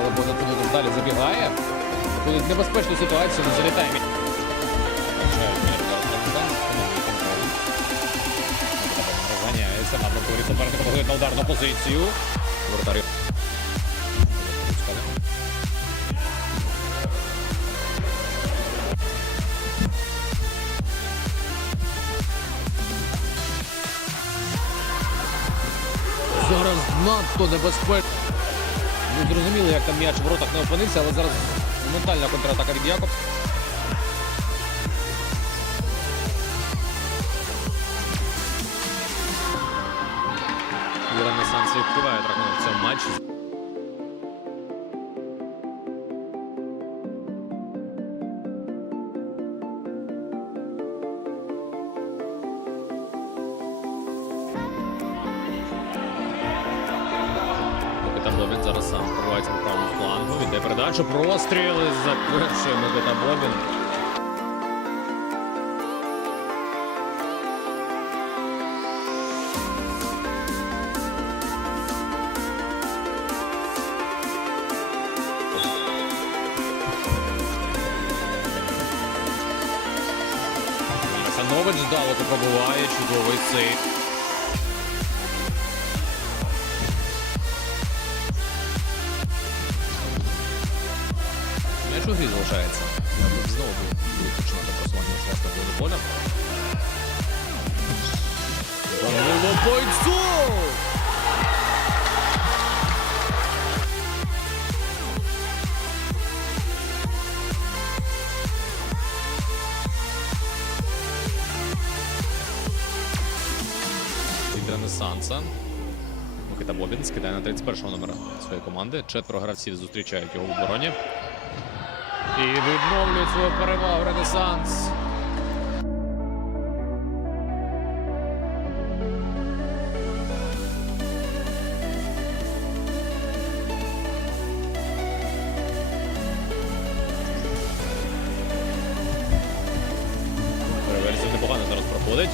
друзі, але тут далі забігає. Коли небезпечну ситуацію не залітає. Розганяється на блокові суперника, виходить на ударну позицію. Воротар Зараз надто небезпечно. Не зрозуміло, як там м'яч в воротах не опинився, але зараз моментальна контратака від Якобс. Ренесанс відкриває рахунок в цьому матчі. Бобін зараз сам проривається по правому флангу. Віддає передачу. Простріли завершує Микита Бобін. Санович вдало пробуває. Чудовий сейф. М'яч грі залишається. Знову будуть починати просування з власне поля. Данило Бойцов! Ренесанса. Микита Бобін скидає на 31-го номера своєї команди. Четверо гравців зустрічають його в обороні. І відновлюють свою перевагу Ренесанс. Реверсія непогано зараз проходить.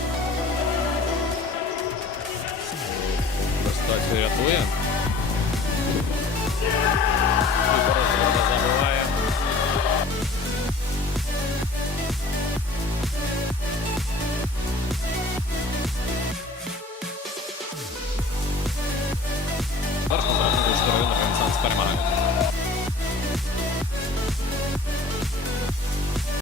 Ситуацію рятує. Зараз